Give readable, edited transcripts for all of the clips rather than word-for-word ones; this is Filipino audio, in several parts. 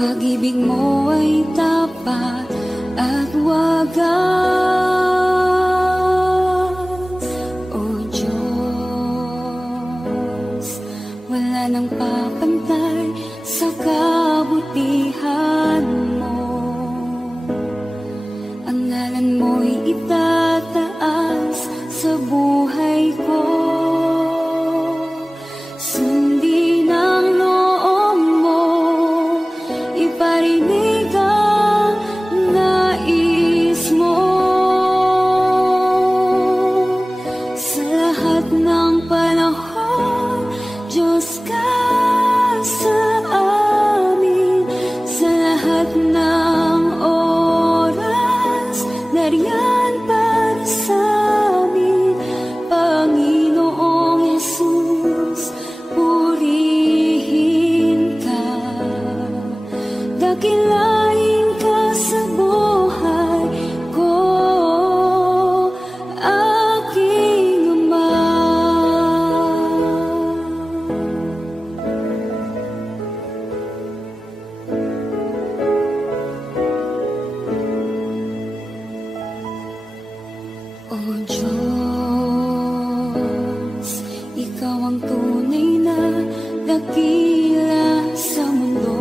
Pag-ibig mo ay tapat at wagas. O Diyos, wala nang papantay sa kabutihan mo. Ang ngalan mo'y itataas sa buhay ko. Sundin ang loob mo, iparinig ang nais mo. Sa lahat ng panahon, Diyos ka sa amin. Sa lahat ng oras, nariyan para sa amin. Panginoong Jesus, purihin ka. Dakilain ka sa buhay ko, aking Ama. O Diyos, ikaw ang tunay na dakila sa mundo.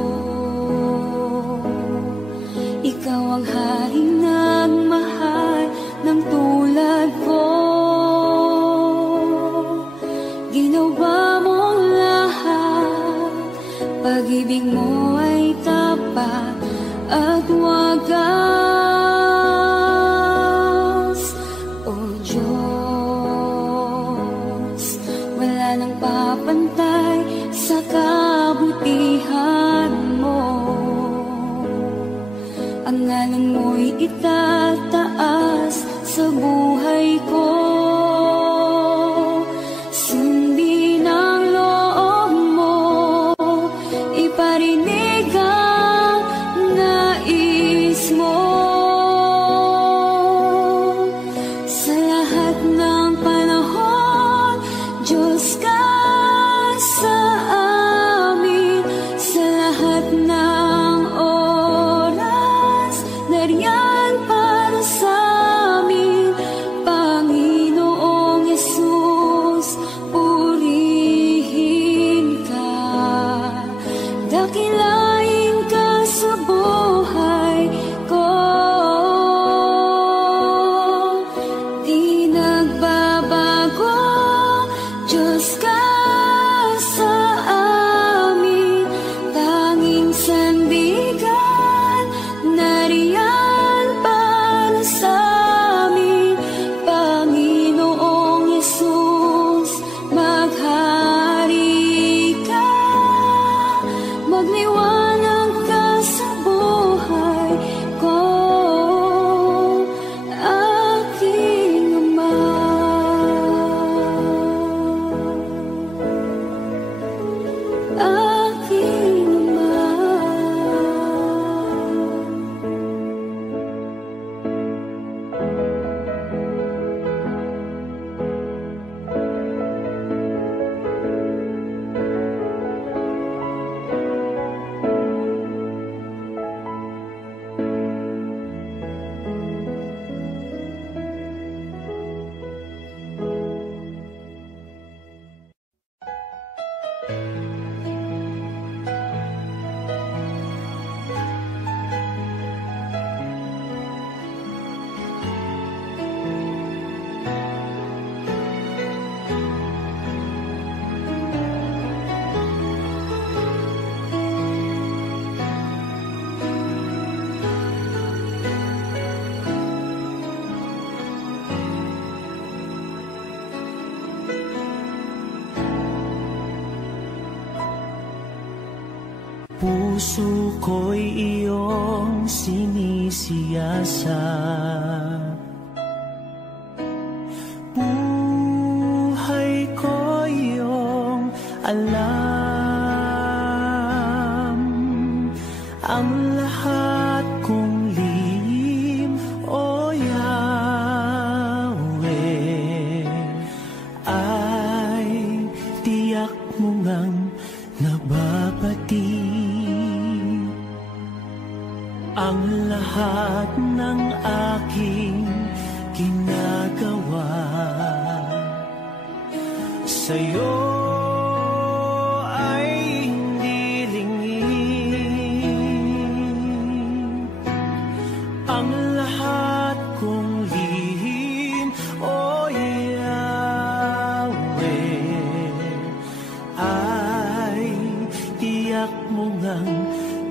Ikaw ang haring nagmahal ng tulad ko. Ginawa mong lahat, pag-ibig mo ay tapat at wagas. O Diyos, wala nang papantay sa kabutihan mo. Ang ngalan mo'y itataas sa buhay ko. Sundin ang loob mo, iparinig ang nais mo. Sa lahat ng panahon, Diyos ka sa amin. Sa lahat ng oras, nariyan para sa amin. Panginoong Jesus, purihin ka. Dakilain ka sa buhay ko. Di nagbabago, Diyos ka sa amin. Tanging sandigan, nariyan para sa amin. Panginoong Jesus, maghari ka. Magliwanag ka sa buhay ko, aking Ama. Aking Ama. Puso ko'y iyong sinisiyasat. Buhay ko iyong alam. Ang lahat kong lihim, O Yahweh, ay tiyak mo ngang nababati. ang lahat ng aking ginagawa. Sa'yo ay hindi lingid ang lahat kong lihim, O Yahweh, ay tiyak mo ngang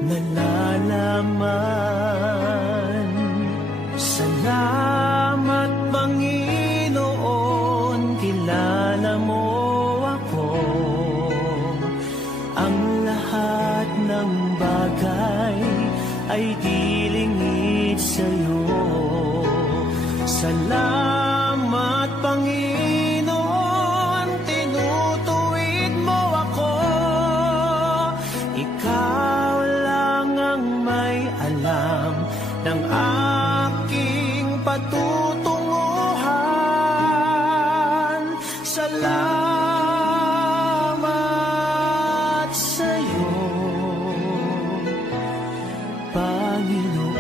nalalaman. Salamat, Panginoon, kilala mo ako. Ang lahat ng bagay ay di lingid sa'yo. Salamat, Panginoon, tinutuwid mo ako. Ikaw lang ang may alam ng aking patutunguhan. Salamat sa'yo, Panginoon.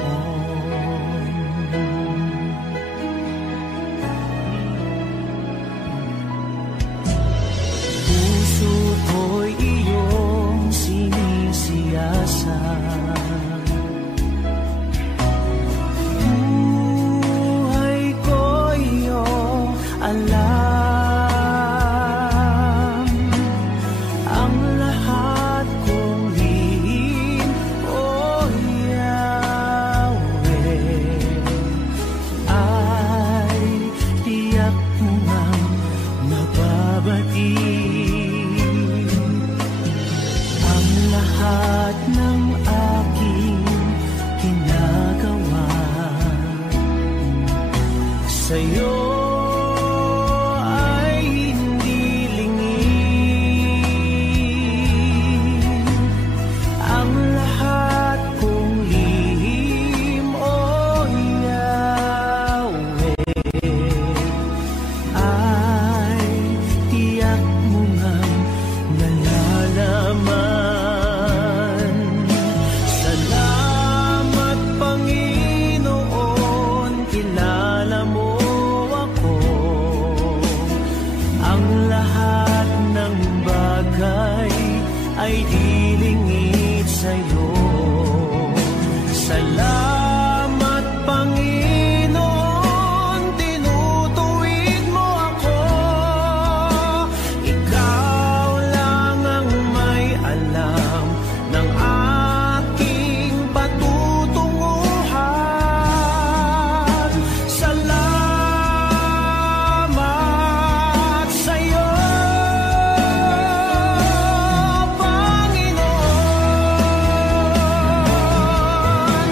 Puso ko'y iyong sinisiyasat, buhay ko iyong alam. Ang lahat kong lihim, O Yahweh, ay tiyak mo ngang mababati. Ang lahat ng aking ginagawa sa'yo ay hindi lingid. Ang lahat kong lihim, O Yahweh, ay tiyak mo ngang nalalaman. Salamat, Panginoon, kilala mo ako. Ang lahat ng bagay ay di lingid sa'yo. Salamat, Panginoon, tinutuwid mo ako. Ikaw lang ang may alam ng aking patutunguhan. Salamat sa'yo, Panginoon.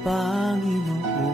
Panginoon.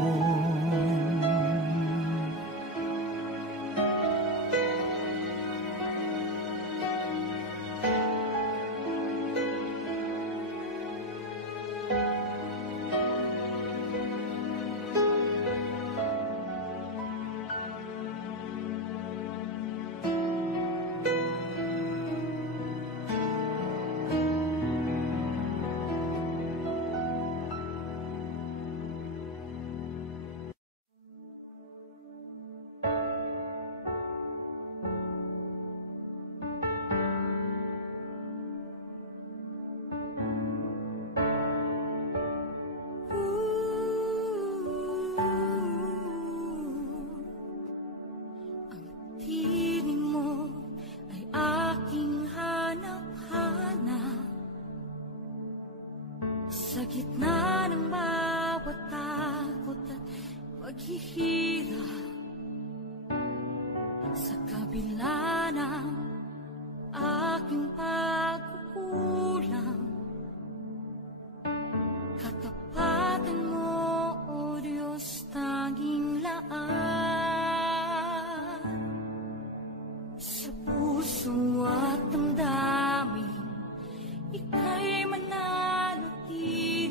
Sa gitna ng bawat takot at paghihirap, sa kabila ng aking pagkukulang, katapatan mo, O Diyos, tanging laan. Sa puso at damdamin, ika'y mananatili,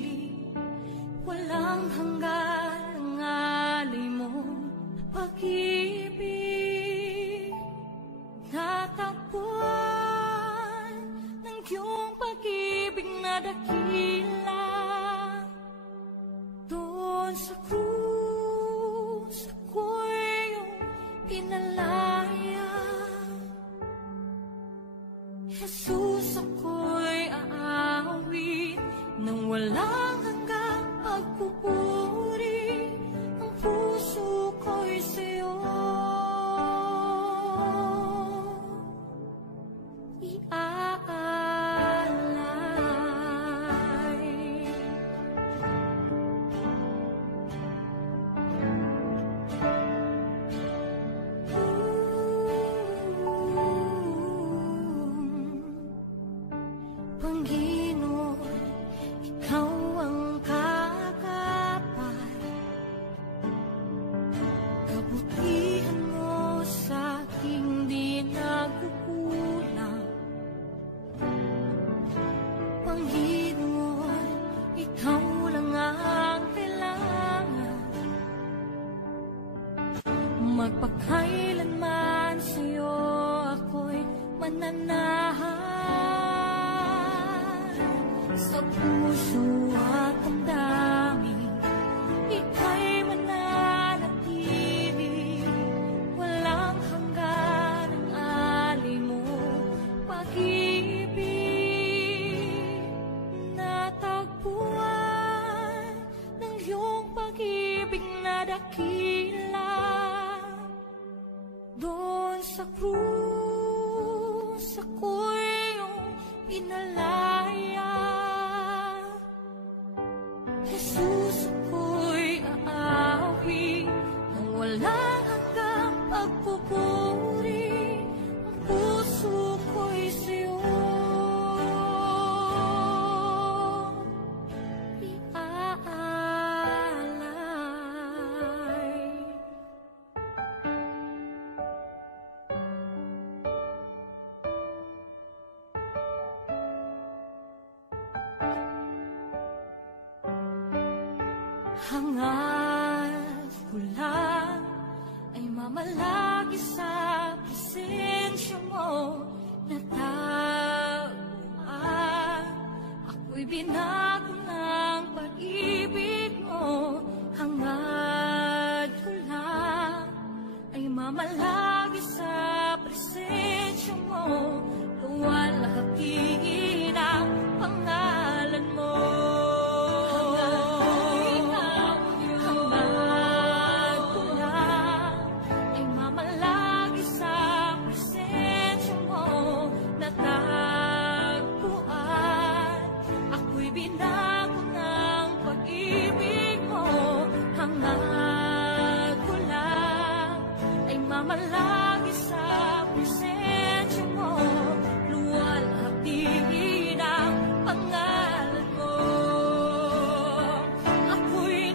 walang hanggan ang alay mong pag-ibig. Natagpuan ng iyong pag-ibig na dakila, doon sa krus ako'y iyong pinalaya. Jesus, ako'y aawit nang walang hanggang pagpupuri. Ang puso ko'y sa'yo iaalay. Panginoon, ikaw ang kagapay, kabutihan mo sa aking di nagkukulang. Panginoon, ikaw lang ang kailangan, magpakailanman sa'yo ako'y mananahan. Sa puso at damdamin, ika'y mananatili, walang hanggan ang alay mo pag-ibig. Natagpuan ng iyong pag-ibig na dakila, doon sa krus ako'y iyong pinalaya. Jesus, ako'y aawit nang walang hanggang pagpupuri. Ang puso ko'y sa'yo iaalay. Hangad ko lang ay mamalagi sa presensya mo, natagpuan ako'y binago ng pag-ibig mo. Hangad ko lang ay mamalagi sa presensya mo, luwalhati ng pangalan mo. Malagi sa presensya mo, luwalhati ng pangalan mo. Ako'y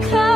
ka.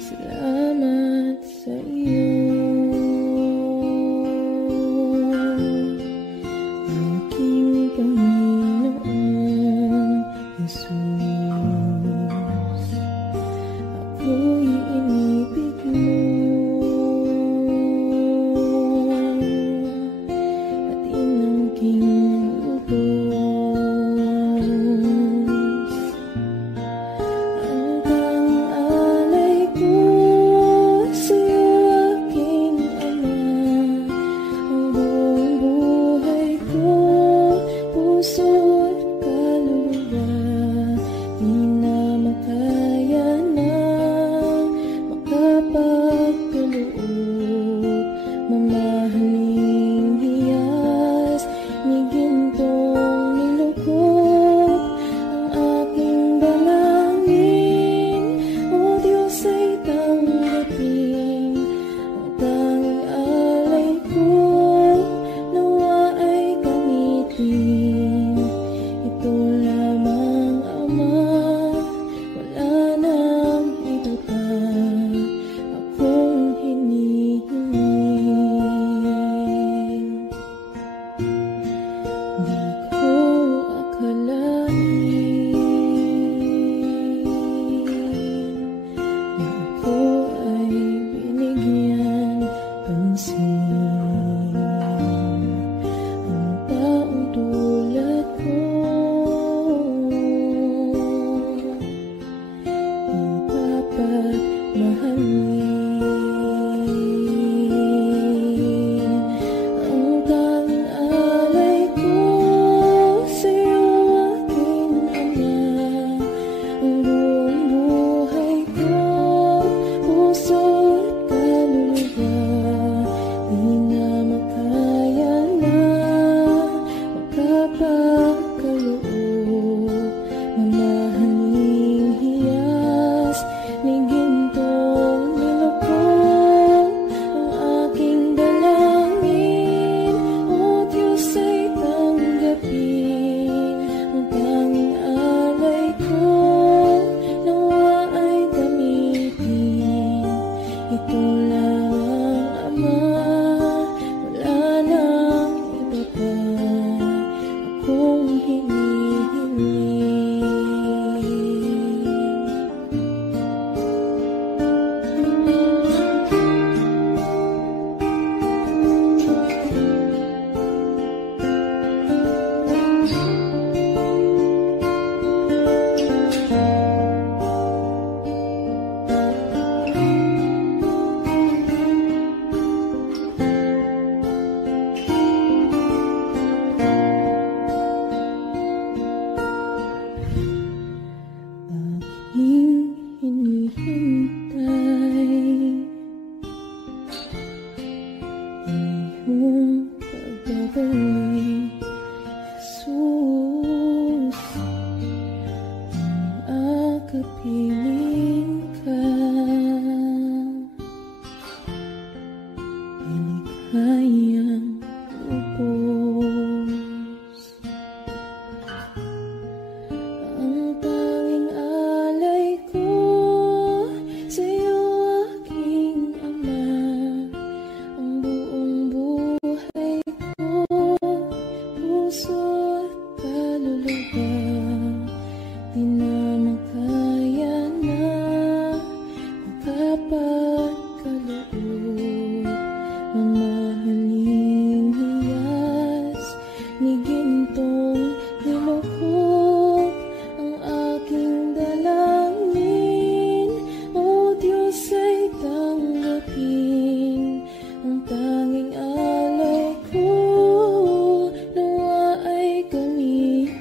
Salamat sa iyo, aking Panginoon Jesus. Ako'y inibig mo at inangking lubos. Ang alay ko sa'yo, aking Ama, ang buong buhay ko, puso at kaluluwa, di na makaya na makapagkaloob. Mamahaling hiyas ni gintong nilukot ang aking dalangin, o Diyos ay tanggapin ang tanging alay ko, nawa ay gamitin. Ito lamang, Ama, wala nang iba pa akong hinihiling. Di ko akalain na ako ay binigyan pansin. Ang taong tulad ko di dapat mahalin. Ang tanging alay ko sa'yo, aking Ama, ang buong buhay ko, puso at kaluluwa, di na makaya na makapagkaloob. Mamahaling hiyas ni gintong nilukot ang aking dalangin, o Diyos ay tanggapin ang tanging alay ko, nawa ay gamitin. Ito lamang, Ama, wala nang iba pa akong hinihiling. Aking hinihintay iyong pagbabalik, Jesus. Ang akapiling ka, iligayang lubos. Ang tanging alay ko sa'yo, aking Ama, ang buong buhay ko, puso at kaluluwa, di na makaya na makapagkaloob. Mamahaling hiyas ni gintong nilukot ang aking dalangin, o Diyos ay tanggapin ang tanging alay ko, nawa ay gamitin.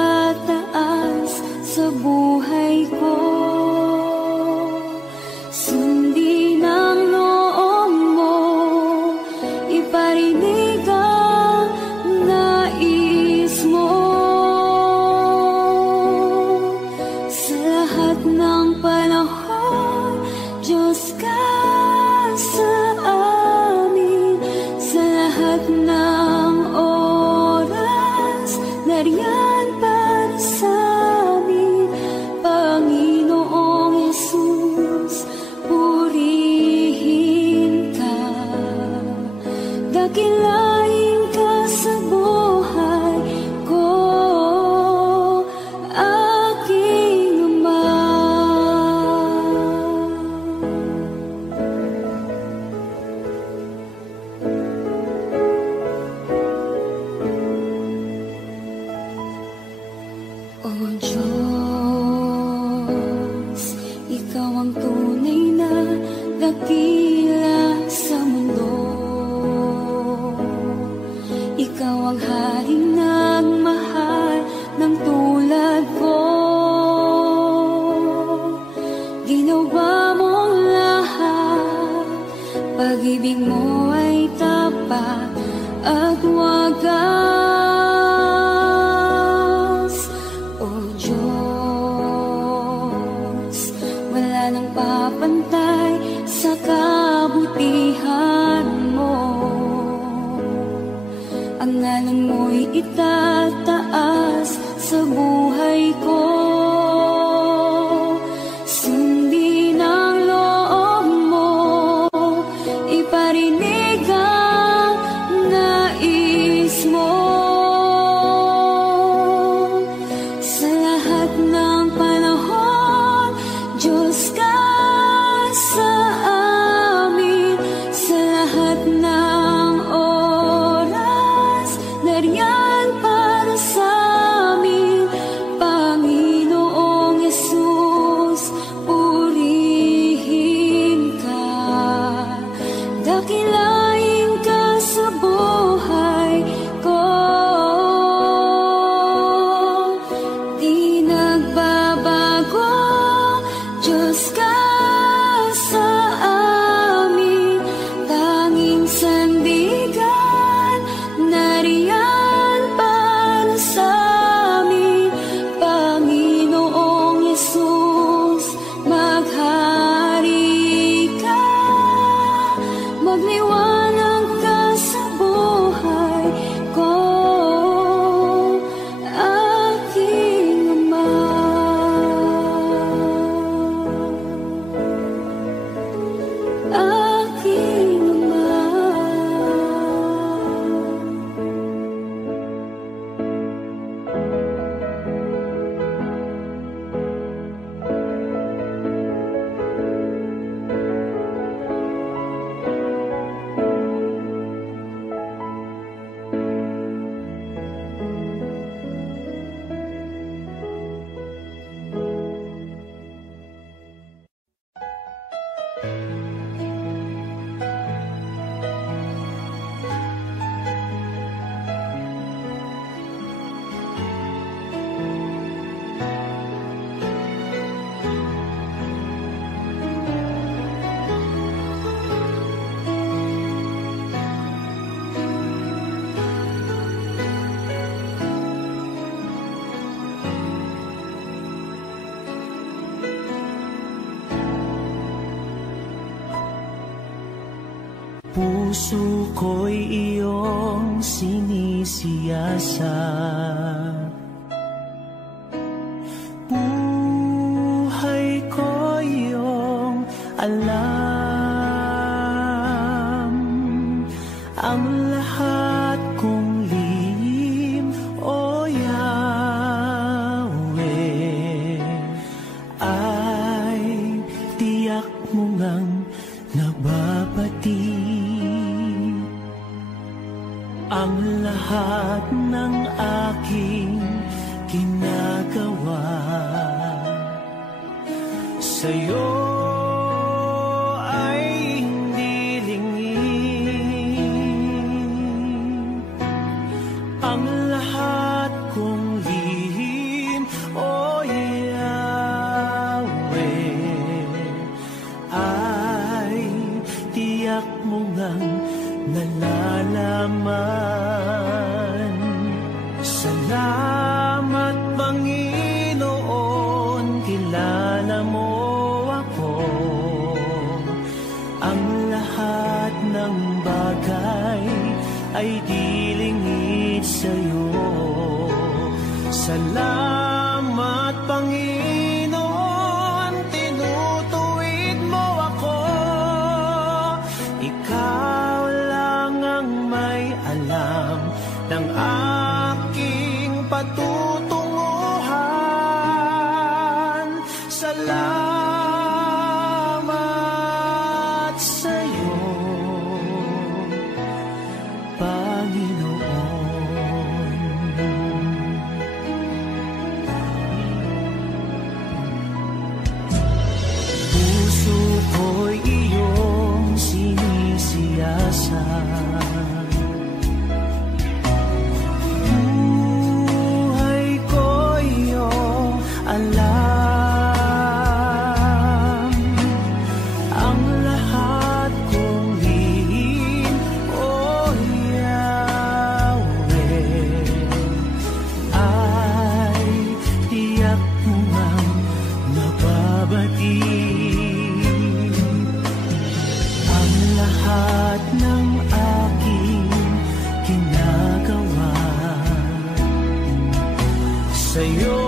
itataas sa buhay ko. Sundin ang loob mo, iparinig ang nais mo. Sa lahat ng panahon, Diyos ka sa amin. Sa lahat ng oras, nariyan para sa amin. Panginoong Jesus, purihin ka. Dakilain ka sa buhay ko, aking Ama. O Diyos, Ikaw ang tunay na dakila sa mundo. Ikaw ang haring nagmahal ng tulad ko. Ginawa mong lahat, pag-ibig mo ay tapat at wagas. O Diyos, wala nang papantay sa kabutihan mo. Ang ngalan mo'y itataas sa buhay ko. Sundin ang loob mo, iparinig ang nais mo. Sa lahat ng panahon, Diyos ka sa amin. Sa lahat ng oras, nariyan para sa amin. Panginoong Jesus, purihin ka. Dakilain ka sa buhay ko. Di nagbabago, Diyos ka sa amin. Tanging sandigan, nariyan para sa amin. Panginoong Jesus, maghari ka. Magliwanag ka sa buhay ko, aking Ama. Aking Ama. Puso ko'y iyong sinisiyasat. Buhay ko iyong alam. Ang lahat kong lihim, O Yahweh, ay tiyak mo ngang nababati. Ang lahat ng aking ginagawa sa'yo ay hindi lingid. Ang lahat kong lihim Salamat, Panginoon, tinutuwid mo ako. Ikaw lang ang may alam ng aking patutunguhan. Salamat sa'yo, Panginoon. Puso ko'y iyong sinisiyasat, buhay ko'y iyong alam. Ang lahat kong lihim, O Yahweh, ay tiyak mo ngang mababati. Ang lahat ng aking ginagawa sa'yo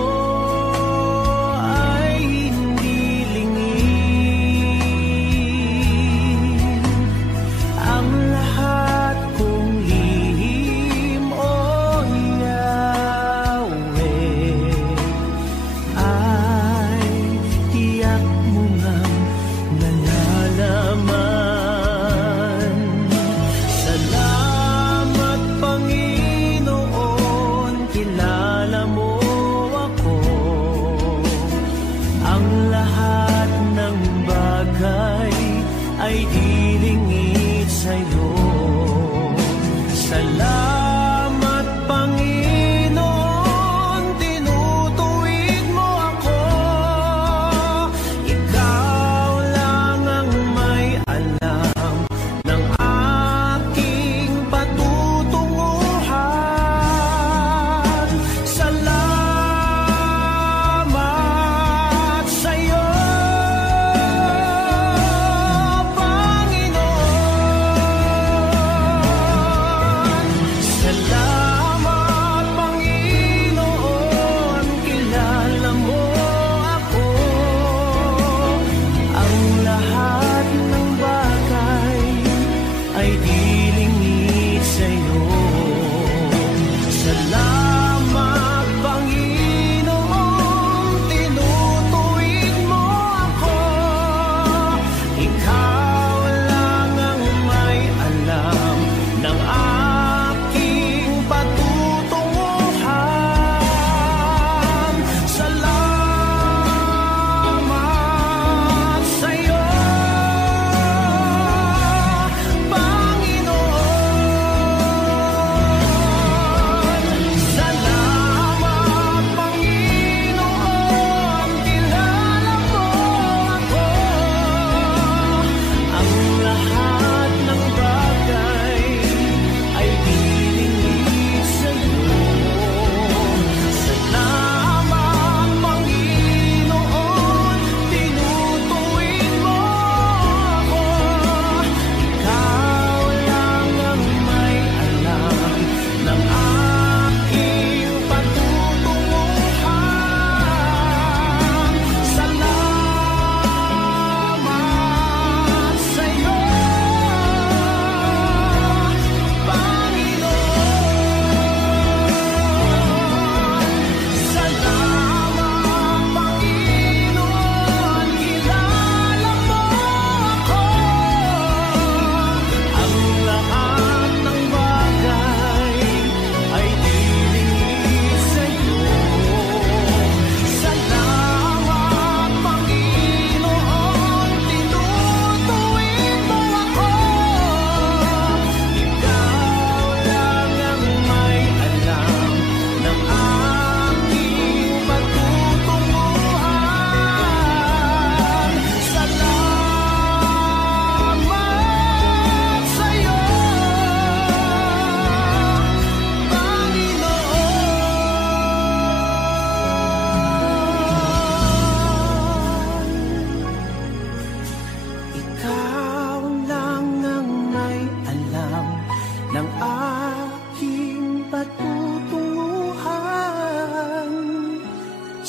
ay hindi lingid. Ang lahat kong lihim, O Yahweh, ay tiyak mo ngang nalalaman. Salamat, Panginoon, kilala mo ako.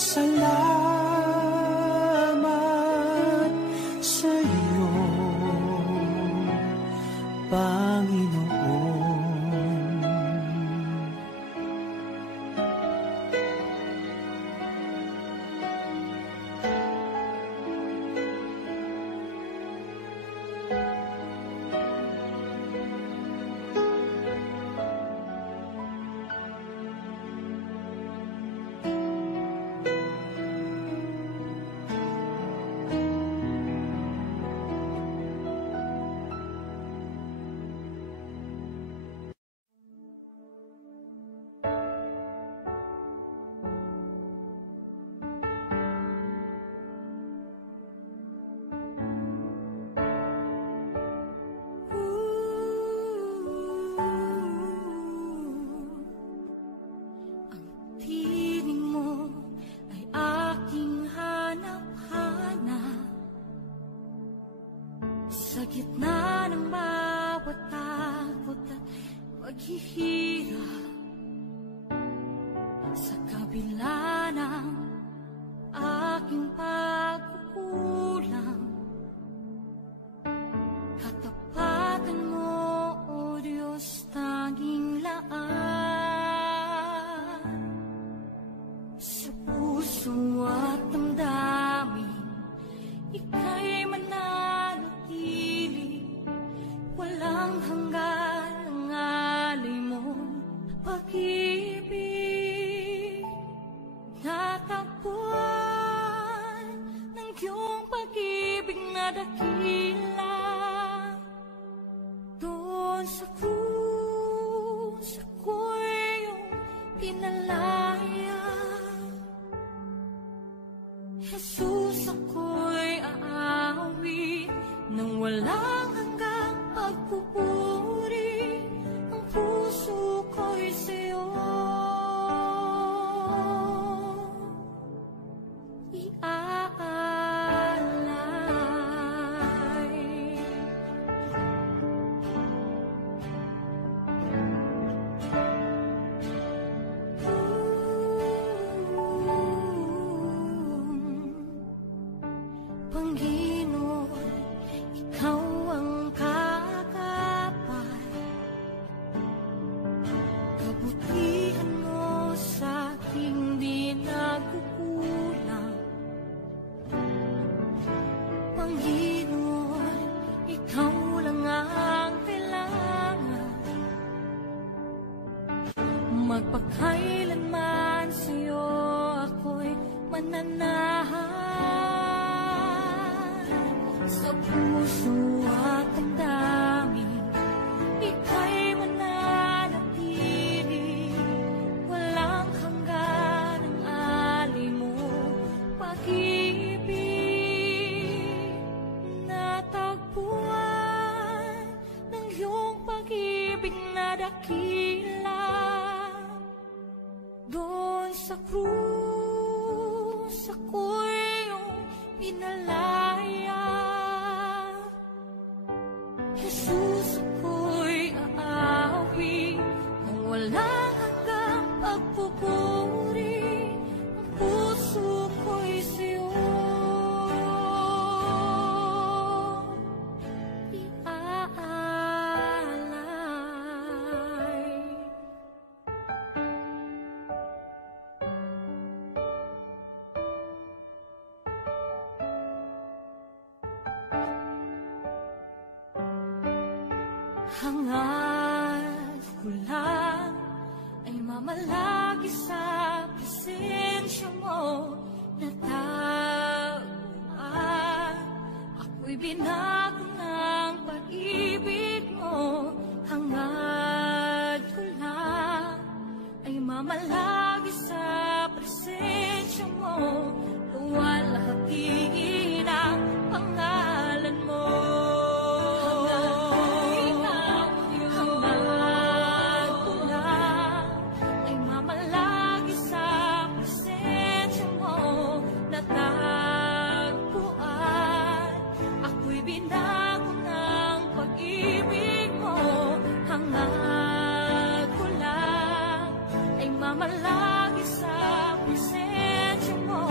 Salamat sa iyo, Panginoon. Sa gitna ng bawat takot at paghihirap, sa kabila ng aking pagkukulang, katapatan mo, O Diyos, tanging laan. Sa puso at damdamin, ika'y mananatili, walang hanggan ang alay mong pag-ibig. Natagpuan ng iyong pag-ibig na dakila, doon sa krus ako'y iyong pinalaya. Jesus, ako'y aawit nang walang hanggang pagpupuri. Ang puso ko'y sa'yo iaalay. Panginoon, ikaw ang kakapat, kabutihan mo sa aking di nagkukulang. Panginoon, ikaw lang ang kailangan, magpakailanman sa'yo ako'y mananahan. Sa puso at damdamin, ika'y mananatili, walang hanggan ang alay mo pag-ibig. Natagpuan ng iyong pag-ibig na dakila, doon sa krus ako'y iyong pinalaya. Jesus, ako'y aawit nang walang hanggang pagpupuri. Ang puso ko'y sa'yo iaalay. Hangad ko lang ay mamalagi sa presensya mo, natagpuan ako'y binago ng pag-ibig mo. Hangad ko lang ay mamalagi sa presensya mo, luwalhati ang pangalan mo. Hangad ko lang ay mamalagi sa presensya mo,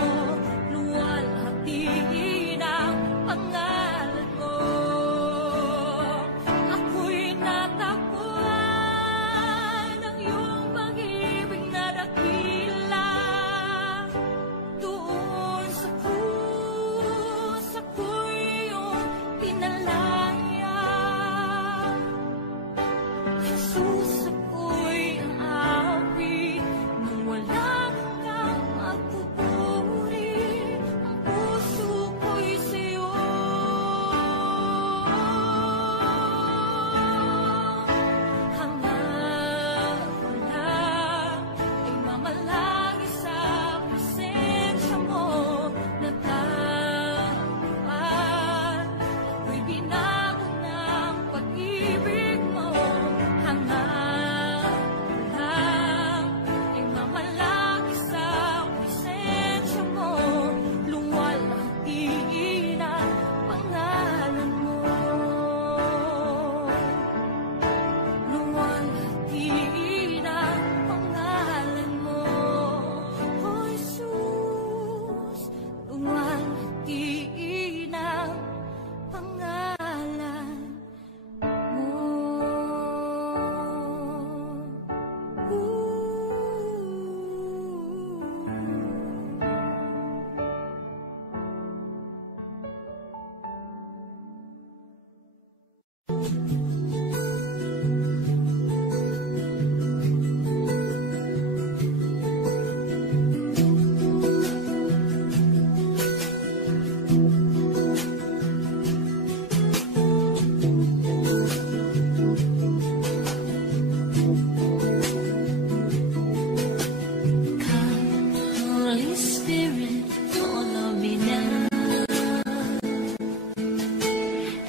Holy Spirit, follow me now.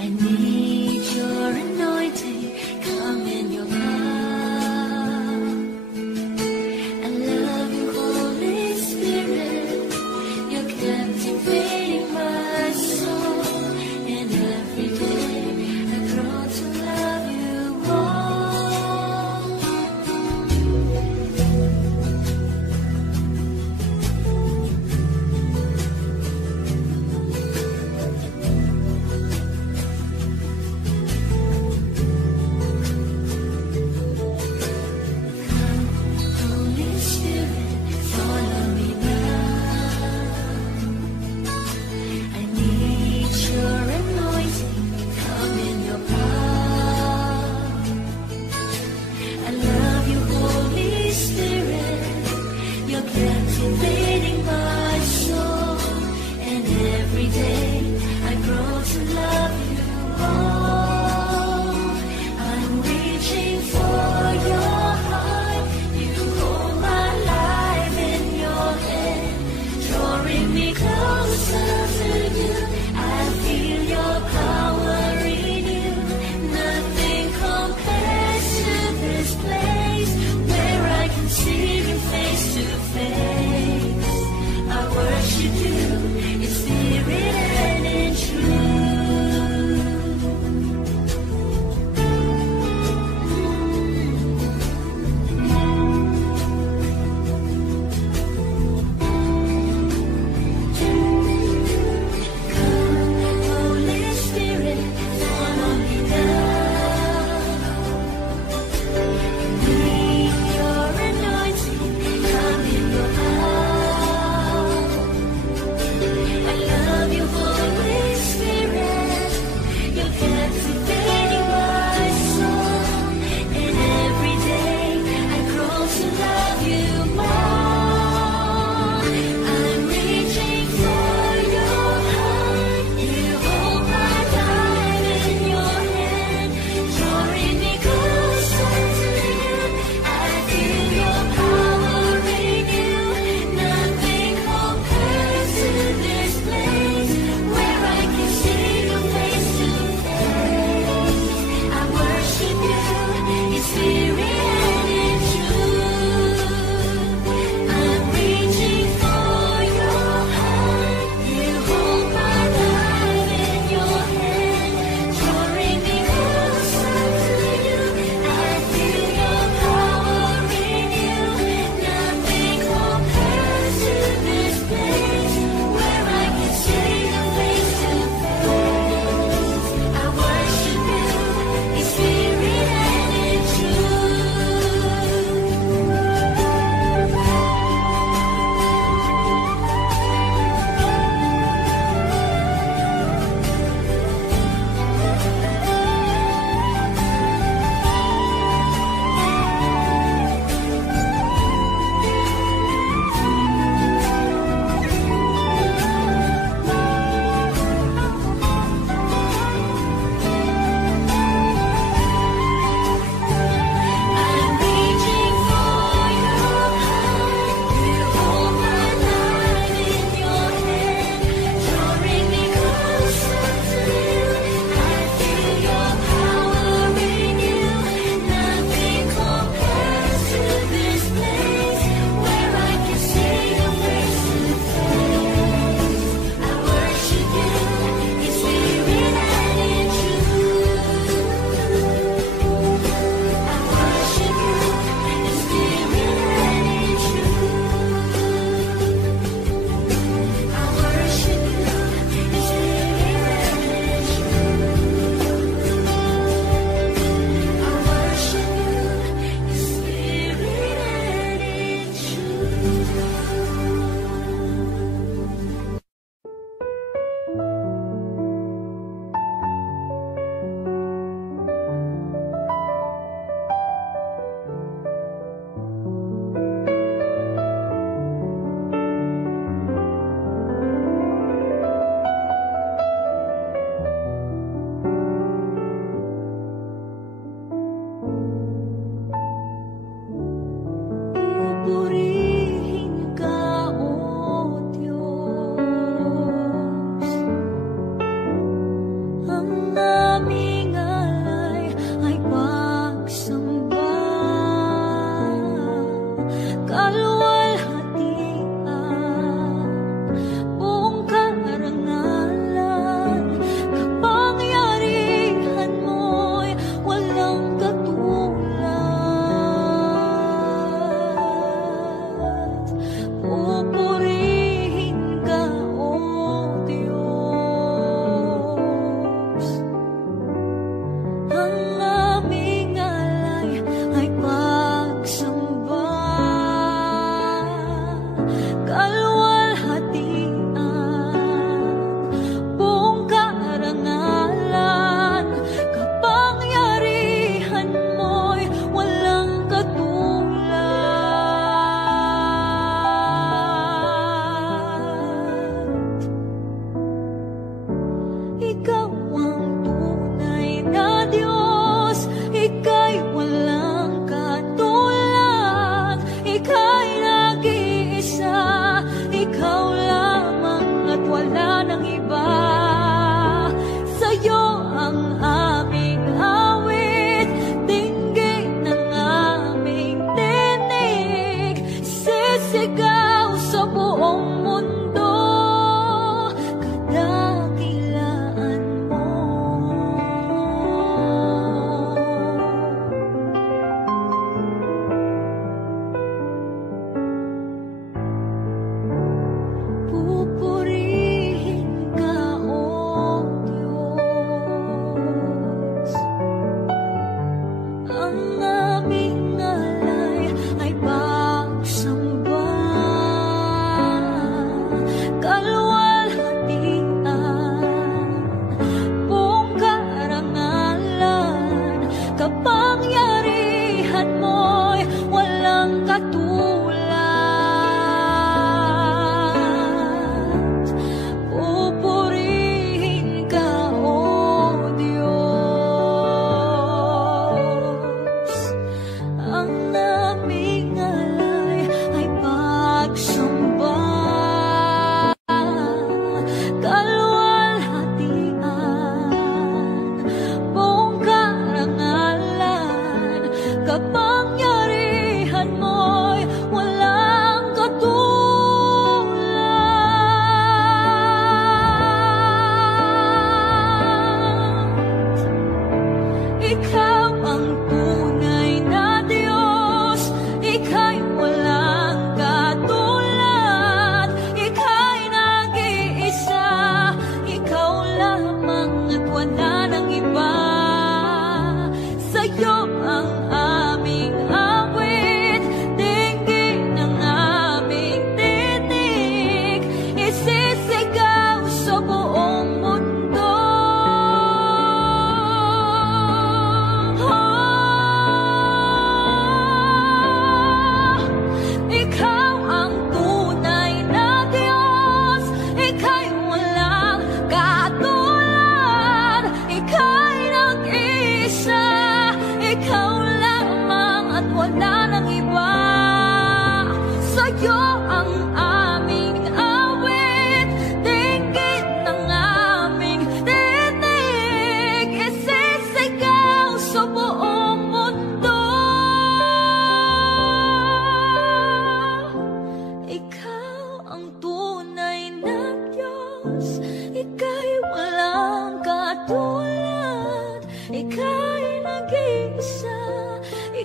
I need your anointing, come in your power. I love you, Holy Spirit, you're captivating my soul. And every day I grow to love you more.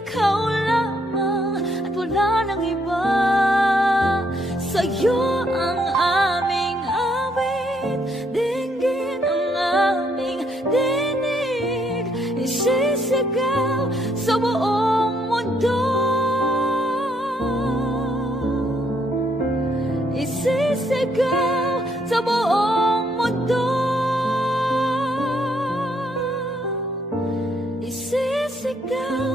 ikaw lamang at wala nang iba. Sa'yo ang aming awit, dinggin ang aming dinig, isisigaw sa buong mundo, isisigaw sa buong mundo, isisigaw